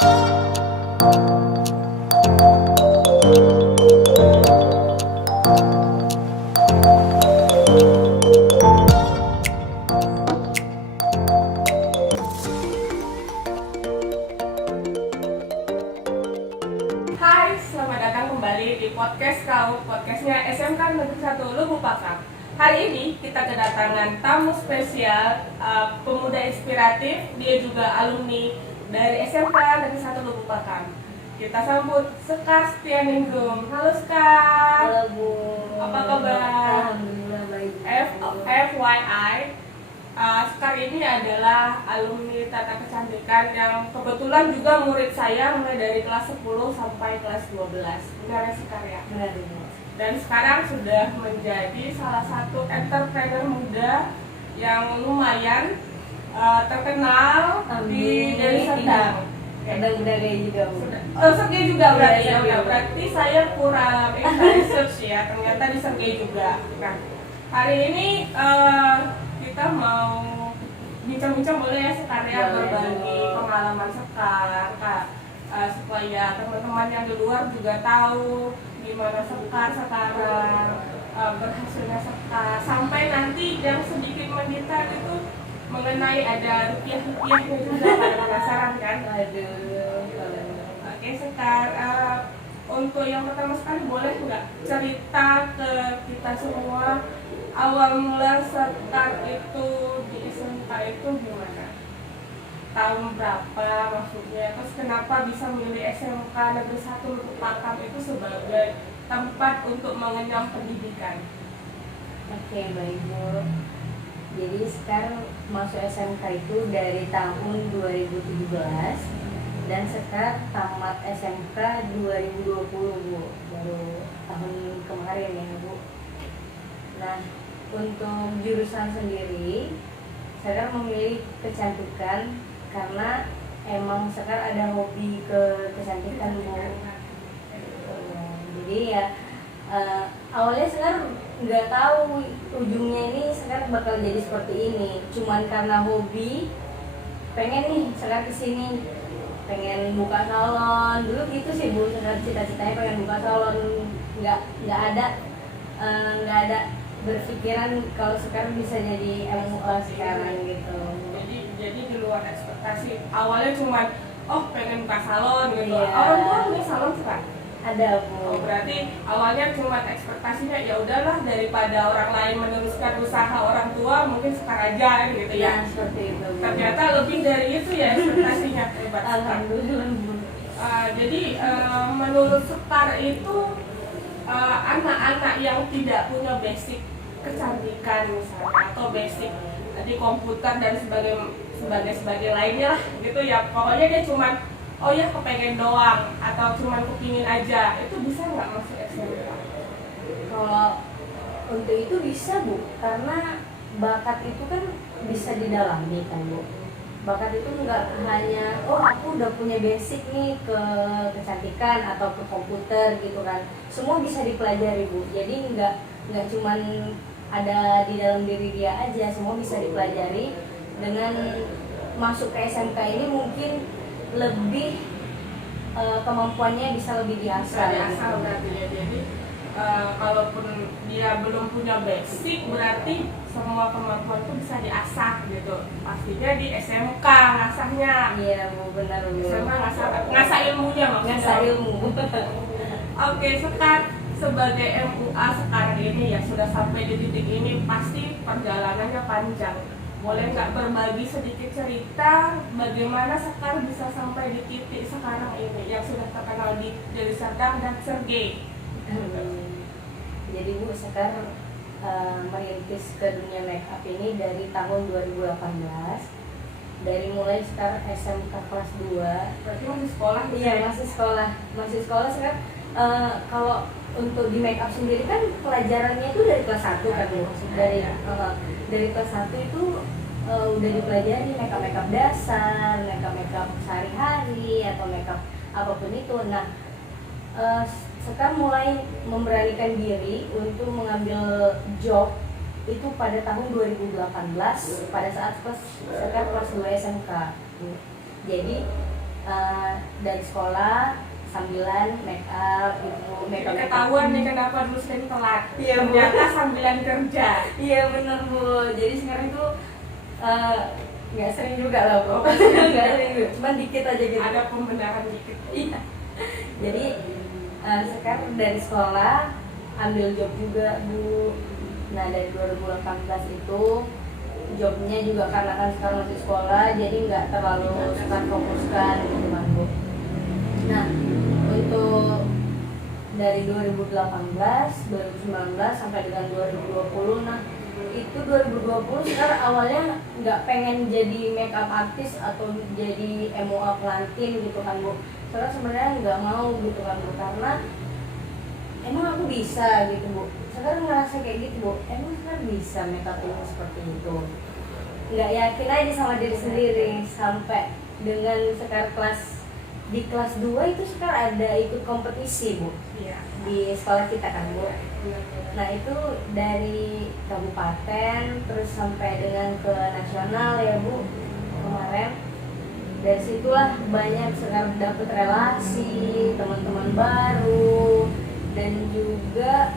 Hai, selamat datang kembali di podcast podcastnya SMK Negeri 1 Lubupakam. Hari ini kita kedatangan tamu spesial, pemuda inspiratif, dia juga alumni dari SMK Negeri 1 Lubupakam. Kita sambut Sekar Setianingrum. Halo Sekar. Halo Bu. Apa kabar? Alhamdulillah baik. FYI, Sekar ini adalah alumni Tata Kecantikan yang kebetulan juga murid saya mulai dari kelas 10 sampai kelas 12. Benar ya Sekar ya? Benar Bu. Dan sekarang sudah menjadi salah satu entrepreneur muda yang lumayan terkenal di Deli Serdang. Udah kayak juga Bu. Sergei juga berarti Iya, ya. Sergei. Berarti saya kurang research ya. Ternyata di Sergei juga. Nah, hari ini kita mau bincang-bincang boleh ya Sekar ya, Boleh, berbagi boleh. pengalaman Sekar, Kak, supaya teman-teman yang di luar juga tahu gimana Sekar sekarang, berhasilnya Sekar, sampai nanti yang sedikit mendetail itu mengenai ada rupiah-rupiahnya juga, pada penasaran kan? Aduh. Oke Sekar, untuk yang pertama sekali boleh nggak cerita ke kita semua awal mula Sekar itu di SMK itu gimana? Tahun berapa maksudnya? Terus kenapa bisa milih SMK Negeri 1 Lubupakam itu sebagai tempat untuk mengenyam pendidikan? Oke baik Bu. Jadi sekarang masuk SMK itu dari tahun 2017 dan sekarang tamat SMK 2020 Bu. Baru tahun kemarin ya Bu. Nah, untuk jurusan sendiri saya memilih kecantikan karena emang sekarang ada hobi ke kecantikan Bu. Jadi ya awalnya sekarang nggak tahu ujungnya ini sekarang bakal jadi seperti ini. Cuman karena hobi, pengen nih sekarang kesini, pengen buka salon dulu gitu sih Bu. Sekarang cita-citanya pengen buka salon, nggak ada berpikiran kalau sekarang bisa jadi MUA sekarang gitu. Jadi di luar ekspektasi. Awalnya cuma pengen buka salon gitu. Iya. Orang tua punya salon Sekar? Ada Bu. Berarti awalnya cuma ekspektasinya ya udahlah daripada orang lain meneruskan usaha orang tua mungkin Sekar aja gitu ya. Ya seperti itu Bu. Ternyata lebih dari itu ya ekspektasinya. Hebat Sekar. Alhamdulillah Bu. Jadi menurut Sekar itu anak-anak yang tidak punya basic kecantikan misalnya atau basic di komputer dan sebagai lainnya lah gitu ya, pokoknya dia cuman kepengen doang atau cuman kepingin aja, itu bisa nggak masuk SMK? Kalau untuk itu bisa Bu, karena bakat itu kan bisa didalami kan Bu. Bakat itu nggak hanya aku udah punya basic nih ke kecantikan atau ke komputer gitu kan. Semua bisa dipelajari Bu. Jadi nggak cuman ada di dalam diri dia aja, semua bisa dipelajari. Dengan masuk ke SMK ini mungkin lebih kemampuannya bisa lebih diasah. Diasah berarti ya. Jadi kalaupun dia belum punya basic berarti semua kemampuan itu bisa diasah gitu. Pastinya di SMK ngasahnya. Iya Bu, benar Bu. SMK ngasah ilmunya maksudnya. Ngasah ilmu. Oke, Sekar sebagai MUA sekarang ini ya sudah sampai di titik ini, pasti perjalanannya panjang. Boleh nggak berbagi sedikit cerita bagaimana Sekar bisa sampai di titik sekarang ini yang sudah terkenal di Deli Serdang dan Sergei? Jadi Bu, Sekar merintis ke dunia make up ini dari tahun 2018. Dari mulai Sekar SMK kelas 2. Berarti masih sekolah? Iya, masih sekolah Sekar. Kalau untuk di make up sendiri kan pelajarannya itu dari kelas 1 kan Bu. Dari kelas 1 itu udah dipelajari make up dasar, make up sehari-hari atau make up apapun itu. Nah, sekarang mulai memberanikan diri untuk mengambil job itu pada tahun 2018 pada saat sekarang kelas 2 SMK. Jadi dari sekolah sambilan make up gitu, make up Ketahuan nih kenapa dulu sering telat. Iya, Bu. Ternyata sambilan kerja. Iya bener Bu, jadi sekarang tuh nggak sering juga lah Bu. Oh, nggak Nggak sering juga, cuman dikit aja gitu. Ada pembenaran dikit. Iya. Jadi sekarang dari sekolah ambil job juga Bu. Nah dari 2018 itu jobnya juga karena kan sekarang masih sekolah, jadi nggak terlalu suka fokuskan gitu kan Bu. Nah untuk dari 2018, 2019 sampai dengan 2020, nah itu 2020 sekarang awalnya nggak pengen jadi make up artist atau jadi MOA pelantin gitu kan Bu. Soalnya sebenarnya nggak mau gitu kan Bu, karena emang aku bisa gitu Bu. Sekarang ngerasa kayak gitu Bu, emang sekarang bisa make up ini seperti itu. Nggak yakin aja sama diri sendiri, sampai dengan sekarang di kelas 2 itu sekarang ada ikut kompetisi Bu. Iya. Di sekolah kita kan Bu. Nah itu dari kabupaten terus sampai dengan ke nasional ya Bu kemarin. Dari situlah banyak sekarang dapat relasi, teman-teman baru, dan juga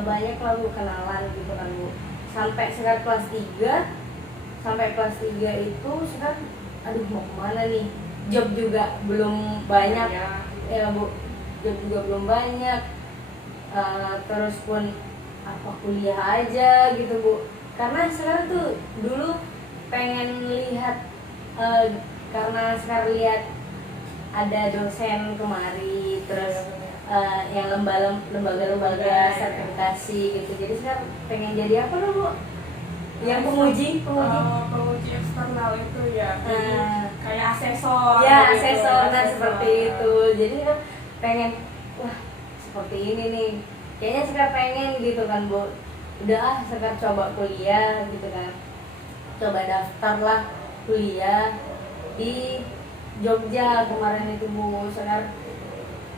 banyak lalu kenalan gitu kan Bu. Sampai sekarang kelas 3, sampai kelas 3 itu sekarang aduh mau kemana nih, job juga belum banyak ya Bu, job juga belum banyak. Terus pun apa kuliah aja gitu Bu, karena sekarang tuh dulu pengen lihat karena sekarang lihat ada dosen kemari, terus yang lembaga-lembaga sertifikasi gitu, jadi sekarang pengen jadi apa loh Bu, yang penguji penguji eksternal itu ya. Kayak asesor. Ya gitu. asesor, nah seperti itu. Jadi kan pengen wah seperti ini nih, kayaknya sekarang pengen gitu kan Bu. Udah sekarang coba kuliah gitu kan, coba daftar lah kuliah di Jogja kemarin itu Bu. Sekarang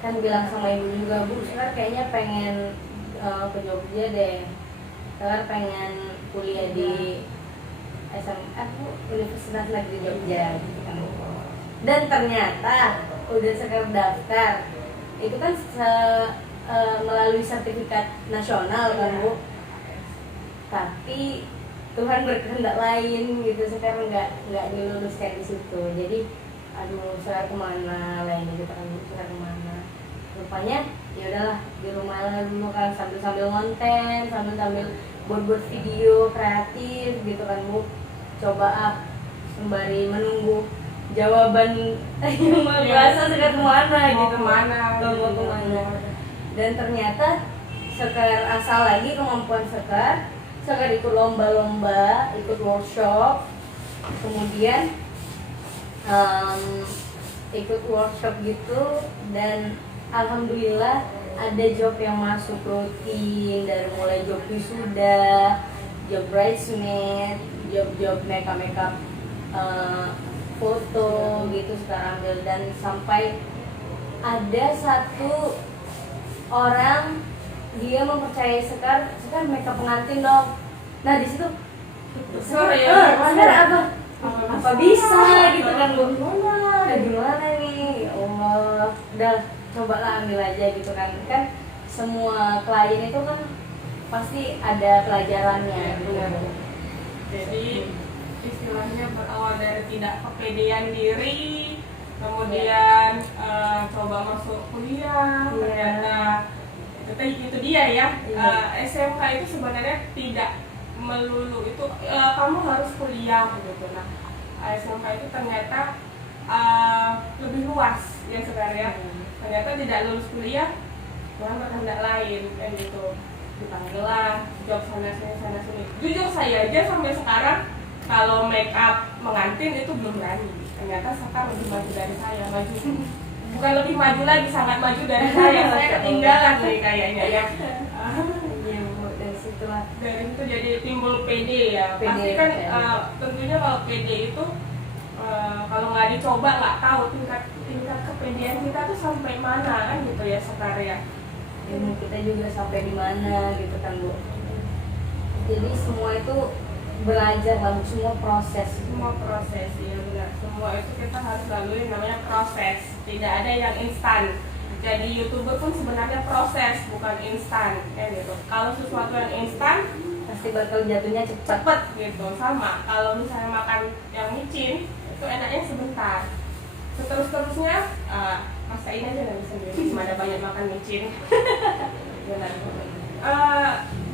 kan bilang sama ibu juga Bu, sekarang kayaknya pengen ke Jogja deh, sekarang pengen kuliah di SMF Bu, Universitas Negeri Jogja gitu kan. Dan ternyata udah sekarang daftar itu kan melalui sertifikat nasional kan Bu, tapi Tuhan berkehendak lain gitu, sekarang nggak diluluskan di situ. Jadi aduh saya kemana lain gitu kan, saya kemana, rupanya ya udahlah di rumah lah dulu kan, sambil konten, sambil buat video kreatif gitu kan Bu. Coba sembari menunggu jawaban yang mau bahasa sekarang kemana gitu, mau kemana. Dan ternyata Sekar asal lagi kemampuan Sekar ikut lomba-lomba, ikut workshop, kemudian ikut workshop gitu, dan alhamdulillah ada job yang masuk rutin, dari mulai job wisuda, job bridesmaid, job makeup foto gitu sekarang ambil, dan sampai ada satu orang dia mempercayai Sekar makeup pengantin dong. Nah di situ Sekar apa bisa gitu kan Bu, gimana nih, ya Allah, udah cobalah ambil aja gitu kan semua klien itu kan pasti ada pelajarannya gitu. Jadi istilahnya berawal dari tidak kepedean diri, kemudian coba masuk kuliah, ternyata itu dia ya. SMK itu sebenarnya tidak melulu itu kamu harus kuliah gitu. Nah SMK itu ternyata lebih luas ya sebenarnya. Ternyata tidak lulus kuliah Tuhan berkehendak lain kan gitu, dipanggil lah job sana sini. Jujur saya aja sampai sekarang kalau make up mengantin itu belum berani. Ternyata sekarang lebih maju dari saya, bukan lebih maju lagi, sangat maju dari saya ketinggalan nih kayaknya ya. Iya Bu, dari situlah. Dari itu jadi timbul PD ya. Pasti kan tentunya kalau PD itu kalau nggak dicoba nggak tahu tingkat kepedean kita tuh sampai mana kan gitu ya sekarang ya. Ilmu kita juga sampai di mana gitu kan Bu. Jadi semua itu belajar lah semua proses. Semua proses, ya benar. Semua itu kita harus lalui, namanya proses. Tidak ada yang instan. Jadi YouTuber pun sebenarnya proses, bukan instan, kayak gitu. Kalau sesuatu yang instan, Pasti bakal jatuhnya cepat. cepet gitu. Sama. Kalau misalnya makan yang micin, itu enaknya sebentar. Seterusnya, masa ini aja nggak bisa sendiri. Cuma ada banyak makan micin. Benar.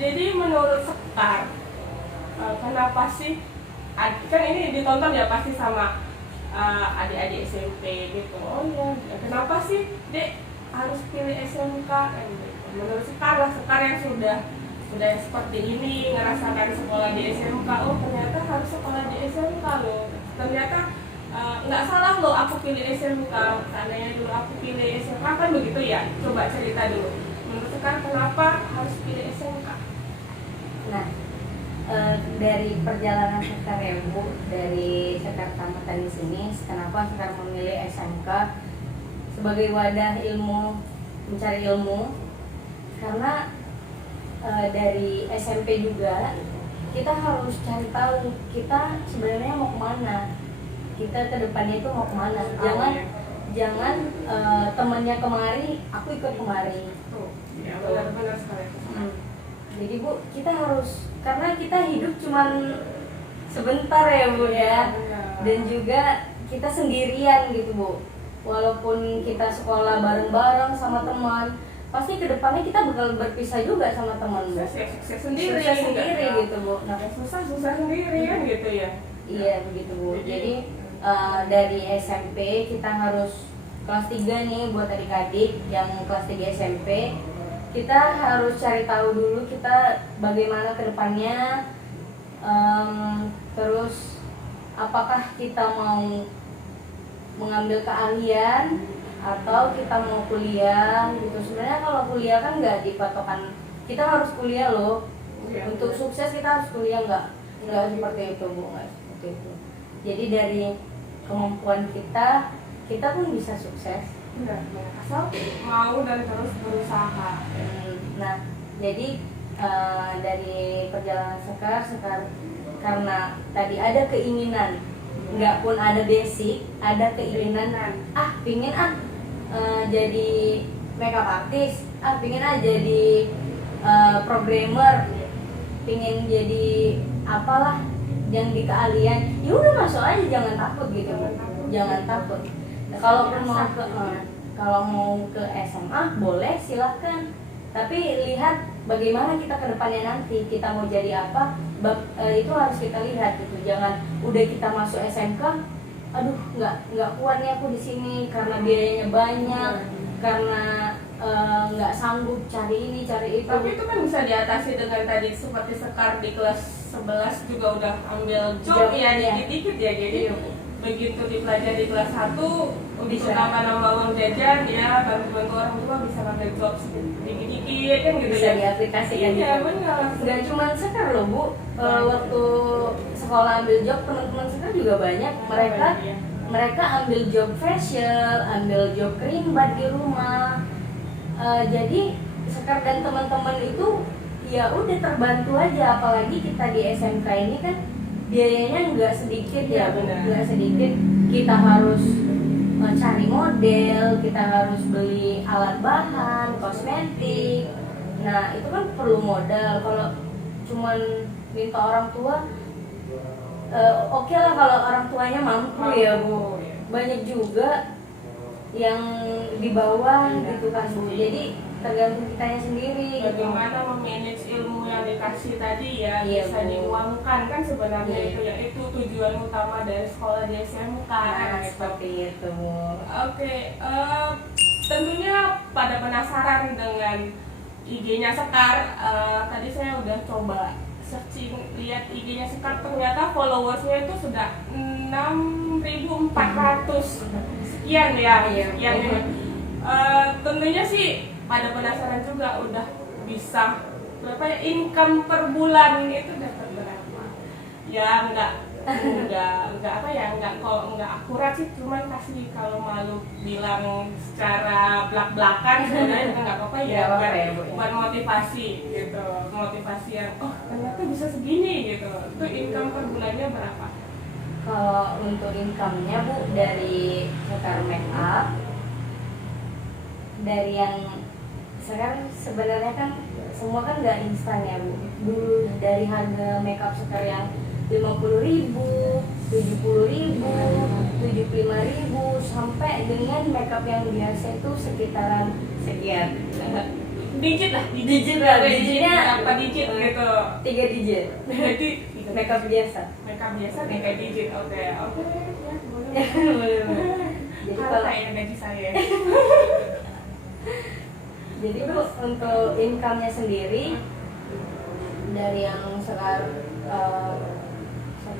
Jadi menurut Sekar, kenapa sih kan ini ditonton ya pasti sama adik-adik SMP gitu. Oh iya, kenapa sih Dek harus pilih SMK? Gitu. Menurut Sekar yang sudah seperti ini, ngerasakan sekolah di SMK, oh ternyata harus sekolah di SMK loh. Ternyata nggak salah loh aku pilih SMK, seandainya dulu aku pilih SMK kan begitu ya. Coba cerita dulu. Menurut Sekar kenapa harus pilih SMK? Nah, dari perjalanan Sekar ya Bu, dari Sekar tamatan di sini, kenapa Sekar memilih SMK sebagai wadah ilmu, mencari ilmu? Karena dari SMP juga kita harus cari tahu kita sebenarnya mau kemana, kita ke depannya itu mau kemana. Jangan temannya kemari, aku ikut kemari. Ya benar-benar sekali. Jadi Bu, kita harus, karena kita hidup cuman sebentar ya Bu ya, dan juga kita sendirian gitu Bu. Walaupun kita sekolah bareng-bareng sama teman, pasti kedepannya kita bakal berpisah juga sama teman Bu. Sukses sendiri, Sukses sendiri gitu Bu. Nah, susah sendiri kan gitu ya. iya begitu Bu. Jadi dari SMP kita harus kelas 3 nih buat adik-adik yang kelas 3 SMP, kita harus cari tahu dulu kita bagaimana ke depannya, terus apakah kita mau mengambil keahlian atau kita mau kuliah gitu. Sebenarnya kalau kuliah kan nggak dipatokan kita harus kuliah loh. Untuk sukses kita harus kuliah, nggak seperti itu Bu, nggak seperti itu. Jadi dari kemampuan kita pun bisa sukses. Asal mau dan terus berusaha. Nah, jadi dari perjalanan Sekar karena tadi ada keinginan, nggak pun ada basic, ada keinginan, pingin jadi makeup artist, pingin jadi programmer, pingin jadi apalah yang di keahlian, ya udah masuk aja, jangan takut gitu, jangan takut. Kalau mau ke SMA boleh silahkan, tapi lihat bagaimana kita ke depannya nanti, kita mau jadi apa, itu harus kita lihat gitu. Jangan udah kita masuk SMK, aduh nggak kuat nih aku di sini karena biayanya banyak, karena nggak sanggup cari ini cari itu. Tapi itu kan bisa diatasi dengan tadi seperti Sekar di kelas 11 juga udah ambil job ya dikit-dikit ya, jadi begitu dipelajari di kelas 1 bisa nambah uang jajan ya, bantu orang tua, bisa ngambil job dikit-dikit kan gitu bisa ya, diaplikasikan. iya benar. Nggak cuma Sekar loh Bu, waktu sekolah ambil job teman-teman Sekar juga banyak, mereka ambil job facial, ambil job krimbat di rumah. Jadi Sekar dan teman-teman itu ya udah terbantu aja, apalagi kita di SMK ini kan biayanya nggak sedikit ya, nggak sedikit. Kita harus cari model, kita harus beli alat bahan, kosmetik. Nah itu kan perlu modal. Kalau cuman minta orang tua, oke lah kalau orang tuanya mampu ya Bu. Banyak juga yang di bawah gitu kan Bu. Jadi tergantung kitanya sendiri. Bagaimana memanage ilmu yang dikasih tadi ya, iya, bisa diuangkan kan sebenarnya. Iya. Itu tujuan utama dari sekolah di SMK. Nah, seperti itu. Oke, tentunya pada penasaran dengan IG-nya Sekar. Tadi saya udah coba searching, lihat IG-nya Sekar, ternyata followersnya itu sudah 6.400 sekian ya. Sekian ya. Tentunya sih pada penasaran juga, udah bisa berapa ya income per bulan ini, itu dapat berapa? Ya nggak apa ya, nggak akurat sih, cuman kasih kalau malu bilang secara belak-belakan sebenarnya juga nggak apa-apa ya, Nggak apa-apa ya, Bu, ya. buat motivasi gitu, motivasi yang oh ternyata bisa segini gitu. Itu income per bulannya berapa? Kalau untuk income-nya Bu, dari Sekar Make Up, dari yang sekarang sebenarnya kan semua kan nggak instan ya Bu. Dulu dari harga makeup Sekar yang 50.000, 70.000, 75.000, sampai dengan makeup yang biasa itu sekitaran sekian. Digit lah, Digitnya berapa digit gitu. 3 digit. Jadi Makeup biasa. makeup biasa 3 digit. Oke ya boleh. Jadi Kalau kalau kayak gaji saya. Jadi Bu, untuk income-nya sendiri dari yang Sekar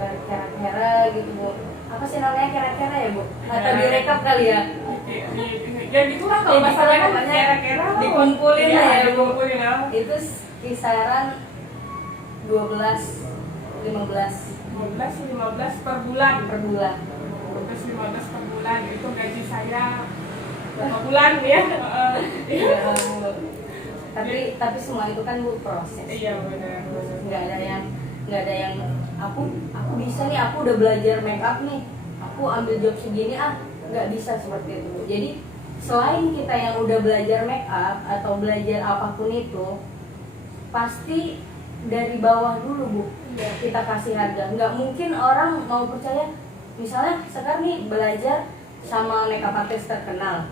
kera-kera gitu Bu. Apa sih namanya kera-kera ya Bu? Atau direkap kali ya? Ya gitulah kalau Ya, masalahnya kan pokoknya kira-kira dikumpulin lah ya, Bu. dikumpulin ya. Itu kisaran 12 15 15 per bulan. 15 per bulan itu gaji saya berapa bulan ya? Ya, Bu. Tapi semua itu kan Bu proses. Iya benar. Nggak ada yang aku bisa nih, aku udah belajar make up nih, aku ambil job segini, nggak bisa seperti itu Bu. Jadi selain kita yang udah belajar make up atau belajar apapun itu, pasti dari bawah dulu Bu kita kasih harga. Nggak mungkin orang mau percaya, misalnya sekarang nih belajar sama makeup artist terkenal,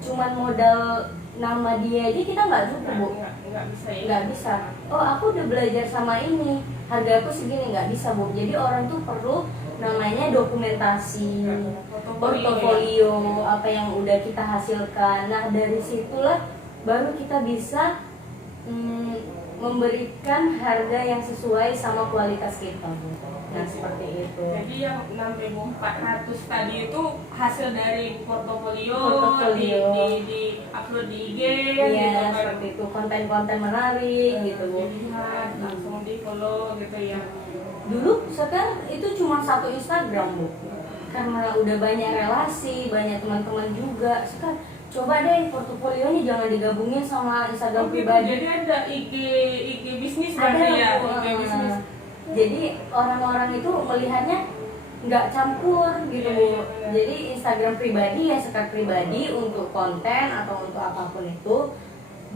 cuman modal nama dia aja kita nggak cukup Bu. Nggak bisa ya. Nggak bisa. Oh aku udah belajar sama ini, harga aku segini, nggak bisa Bu. Jadi orang tuh perlu namanya dokumentasi, portofolio apa yang udah kita hasilkan. Nah dari situlah baru kita bisa memberikan harga yang sesuai sama kualitas kita Bu. Nah seperti itu. Jadi yang 6.400 tadi itu hasil dari portofolio. Di upload di IG Iya gitu kan. seperti itu, konten-konten menarik gitu Bu. Dilihat, langsung di follow gitu ya. Dulu sekarang itu cuma satu Instagram Bu, karena udah banyak relasi, banyak teman-teman juga. Sekarang coba deh portofolionya jangan digabungin sama Instagram pribadi. Jadi ada IG bisnis Ada berarti ya, Bu. IG bisnis. Jadi orang-orang itu melihatnya nggak campur gitu Bu. Iya, iya. Jadi Instagram pribadi ya Sekar pribadi untuk konten atau untuk apapun itu,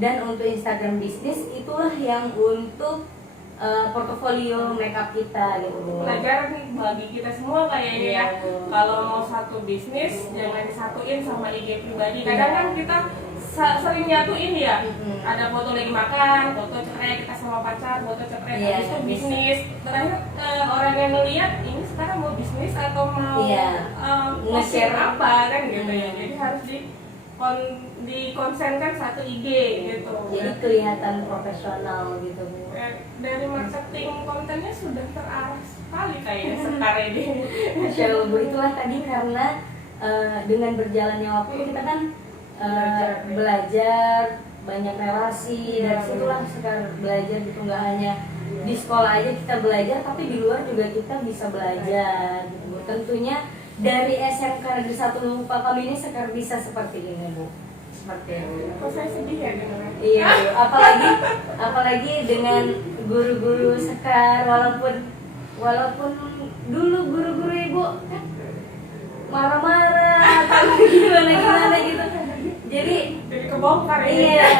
dan untuk Instagram bisnis itulah yang untuk portofolio makeup kita gitu Bu. Pelajaran nih bagi kita semua kayaknya ya. Iya, Bu. Kalau mau satu bisnis jangan disatuin sama IG pribadi. Iya. Kadang kan kita sering nyatuin ya. Mm-mm. Ada foto lagi makan, foto cerai kita sama pacar, foto cerai Iya, habis itu bisa. bisnis. Terakhir orang yang ngeliat ini sekarang mau bisnis atau mau Iya. nge-share Nge-share. apa kan gitu ya. Hmm. Jadi harus dikonsenkan satu IG gitu. Jadi kelihatan profesional gitu Bu. Dari marketing kontennya sudah terarah sekali kayaknya sekarang ini. Masya Allah Bu, itulah tadi karena dengan berjalannya waktu kita kan belajar banyak relasi, dari situlah sekarang belajar gitu, nggak hanya di sekolah aja kita belajar, tapi di luar juga kita bisa belajar gitu Bu. Tentunya dari SMK Negeri 1 Lupa kami ini sekarang bisa seperti ini Bu, seperti itu. Kok saya sedih ya dengarnya? Iya Bu, apalagi dengan guru-guru Sekar, walaupun dulu guru-guru Ibu kan marah-marah atau gimana gitu. Jadi kebongkar ya. iya,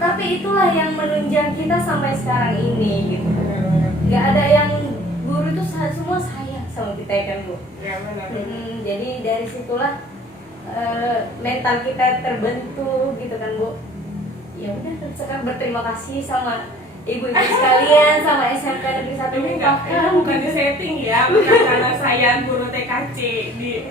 tapi itulah yang menunjang kita sampai sekarang ini gitu. Nggak ada yang guru itu semua sayang sama kita ya kan Bu. Ya benar. Jadi dari situlah mental kita terbentuk gitu kan Bu. Ya udah sekarang berterima kasih sama ibu-ibu sekalian, sama SMK Negeri 1 Ini Lupa. bukan di setting ya, bukan karena saya guru TKC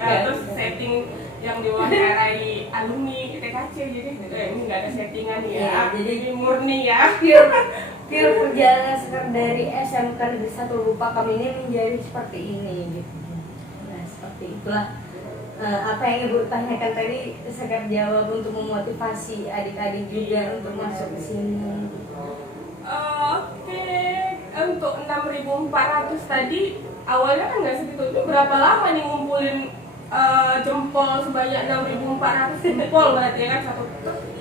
terus setting yang diwawancarai alumni TKC, jadi ini nggak ada settingan ya. Iya, jadi ini murni ya. Pure perjalanan Sekar dari SMK Negeri 1 Lupa kami ini menjadi seperti ini gitu. Nah seperti itulah apa yang Ibu tanyakan tadi Sekar jawab untuk memotivasi adik-adik juga untuk masuk ke sini. Oke, untuk 6.400 tadi awalnya kan nggak segitu. Itu berapa lama nih ngumpulin jempol sebanyak 6.400 jempol berarti ya kan, satu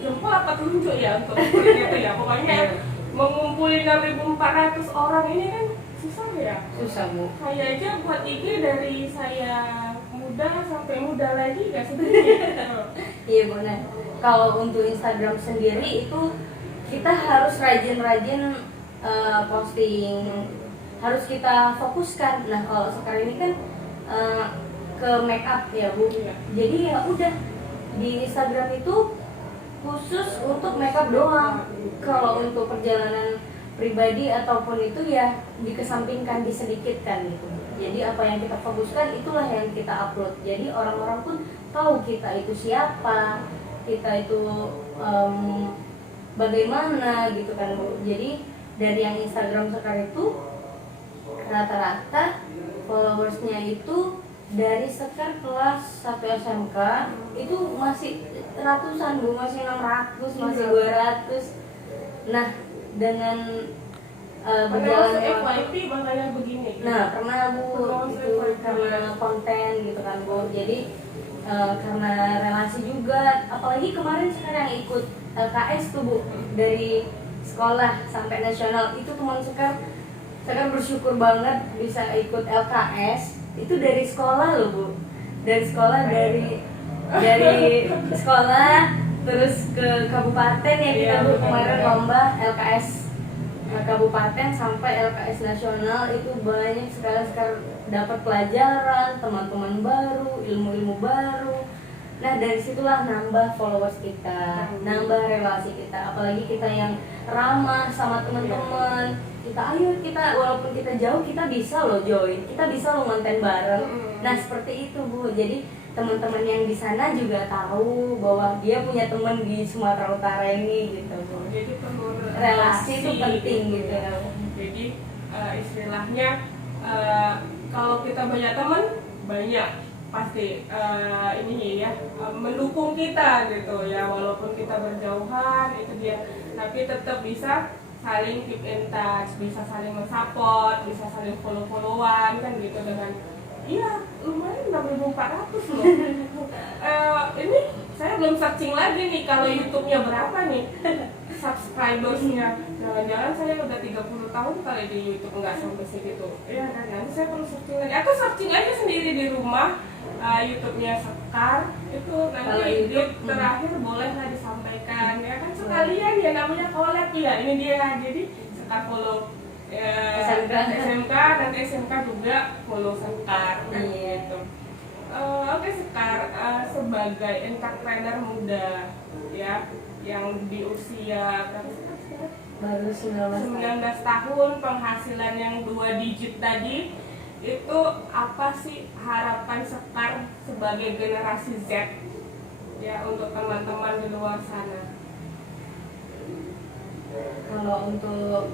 jempol apa telunjuk ya untuk gitu ya, pokoknya mengumpulin 6.400 orang ini kan susah ya. Susah Bu. Saya aja buat IG dari saya muda sampai muda lagi gak sedikit. Iya benar. Kalau untuk Instagram sendiri itu kita harus rajin-rajin posting, harus kita fokuskan. Nah kalau sekarang ini kan ke make up ya Bu. Iya. Jadi ya udah di Instagram itu khusus untuk make up doang. Kalau untuk perjalanan pribadi ataupun itu ya dikesampingkan, disedikitkan gitu. Jadi apa yang kita fokuskan itulah yang kita upload. Jadi orang-orang pun tahu kita itu siapa, kita itu bagaimana gitu kan Bu. Jadi dari yang Instagram sekarang itu rata-rata followersnya itu dari Sekar kelas 1 SMK itu masih ratusan Bu, masih 600, masih 200. Nah dengan berjalannya FYP makanya begini gitu. nah pernah Bu itu karena konten gitu kan Bu. Jadi karena relasi juga, apalagi kemarin sekarang ikut LKS tuh Bu, dari sekolah sampai nasional itu teman Sekar bersyukur banget bisa ikut LKS itu dari sekolah loh Bu, dari sekolah, dari sekolah terus ke kabupaten ya kita Bu, kemarin lomba LKS kabupaten sampai LKS nasional itu banyak sekali dapat pelajaran, teman-teman baru, ilmu-ilmu baru. Nah dari situlah nambah followers kita, nambah relasi kita, apalagi kita yang ramah sama teman-teman. Kita walaupun kita jauh kita bisa loh join, kita bisa loh konten bareng. Nah seperti itu Bu. Jadi teman-teman yang di sana juga tahu bahwa dia punya teman di Sumatera Utara ini gitu Bu. Jadi perlu Relasi itu penting gitu ya. Jadi istilahnya kalau kita banyak teman, banyak pasti ini ya mendukung kita gitu ya, walaupun kita berjauhan itu dia, tapi tetap bisa saling keep in touch, bisa saling mensupport, bisa saling follow-followan kan gitu dengan iya lumayan 6.400 loh. Ini saya belum searching lagi nih kalau YouTube-nya berapa nih subscribersnya. Jangan-jangan saya udah 30 tahun kali di YouTube nggak sampai segitu. Ya kan nanti saya perlu searching lagi. Atau searching aja sendiri di rumah YouTube-nya Sekar itu nanti di terakhir bolehlah disampaikan ya kan, sekalian ya namanya collab ya ini dia. Jadi Sekar follow SMK, nanti SMK juga follow Sekar kan gitu. Oke Sekar, sebagai entrepreneur muda ya yang di usia berapa sih? Baru 19 tahun, penghasilan yang 2 digit tadi, itu apa sih harapan Sekar sebagai generasi Z ya untuk teman-teman di luar sana? Kalau untuk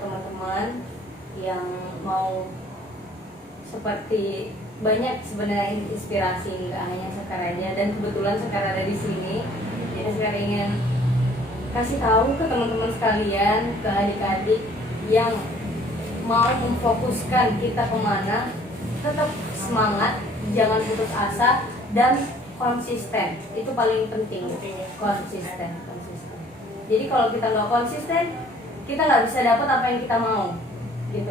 teman-teman yang mau seperti banyak sebenarnya inspirasi, nggak hanya Sekar aja, dan kebetulan Sekar ada di sini, jadi Sekar ingin kasih tahu ke teman-teman sekalian, ke adik-adik yang mau memfokuskan kita kemana, tetap semangat, jangan putus asa, dan konsisten. Itu paling penting, konsisten. Jadi kalau kita nggak konsisten, kita nggak bisa dapat apa yang kita mau, gitu.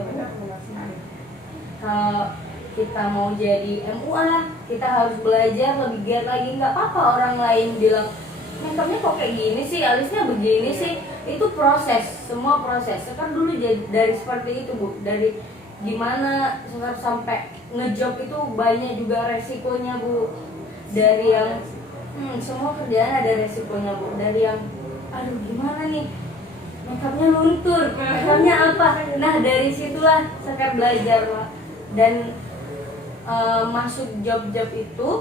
Kalau kita mau jadi MUA, kita harus belajar lebih giat lagi. Nggak apa-apa orang lain bilang makeupnya kok kayak gini sih, alisnya begini sih, itu proses, semua proses. Sekarang dulu dari seperti itu Bu, dari gimana sampai ngejob itu banyak juga resikonya Bu. Dari yang semua kerjaan ada resikonya Bu. Dari yang aduh gimana nih, makeupnya luntur, makeupnya apa. Nah dari situlah Sekar belajar Pak. Dan masuk job-job itu,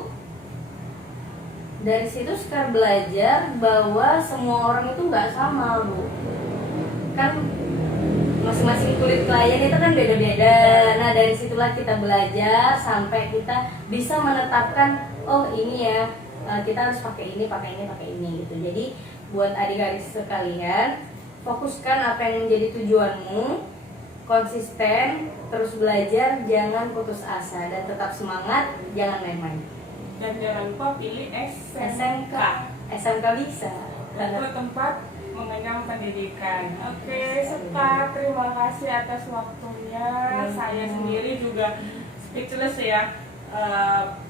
dari situ Sekar belajar bahwa semua orang itu nggak sama Bu. Kan masing-masing kulit klien itu kan beda-beda. Nah dari situlah kita belajar sampai kita bisa menetapkan, oh ini ya kita harus pakai ini gitu. Jadi buat adik-adik sekalian, fokuskan apa yang menjadi tujuanmu, konsisten, terus belajar, jangan putus asa, dan tetap semangat, jangan main-main. Dan jangan lupa pilih SMK. SMK bisa. Itu tempat mengenyam pendidikan. Oke, Sekar, terima kasih atas waktunya. Saya sendiri juga speechless ya.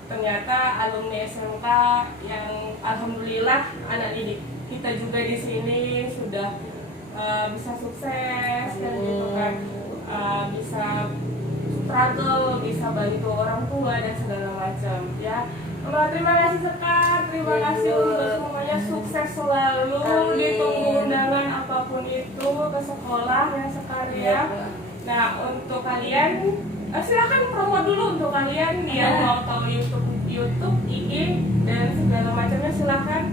Ternyata alumni SMK yang alhamdulillah anak didik kita juga di sini sudah bisa sukses dan gitu kan, bisa struggle, bisa bantu orang tua dan segala macam ya. Terima kasih Sekar, terima kasih untuk semuanya, sukses selalu. Ditunggu undangan apapun itu ke sekolah ya Sekar ya. Nah untuk kalian silakan promo dulu untuk kalian yang mau tahu YouTube, IG dan segala macamnya silakan.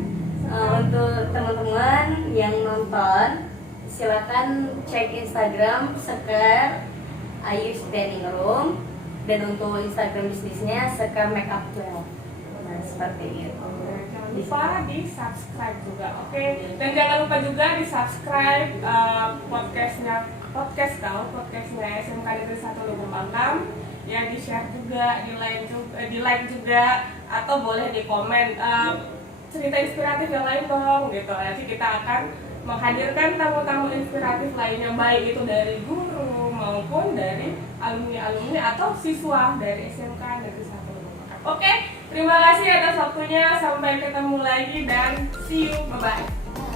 Untuk teman-teman yang nonton, silakan cek Instagram Sekar Ayu Standing Room, dan untuk Instagram bisnisnya Sekar Makeup 12. Nah, seperti itu. Jangan lupa di subscribe juga, oke? Dan jangan lupa juga di subscribe podcastnya SMK Negeri 1 Lubuk Bangkam. Ya, di share juga, di like juga, atau boleh di komen cerita inspiratif yang lain dong, gitu. Nanti kita akan menghadirkan tamu-tamu inspiratif lainnya, baik itu dari guru maupun dari alumni atau siswa dari SMK Negeri 1 Lubuk Bangkam. Oke, terima kasih atas waktunya. Sampai ketemu lagi dan see you, bye bye.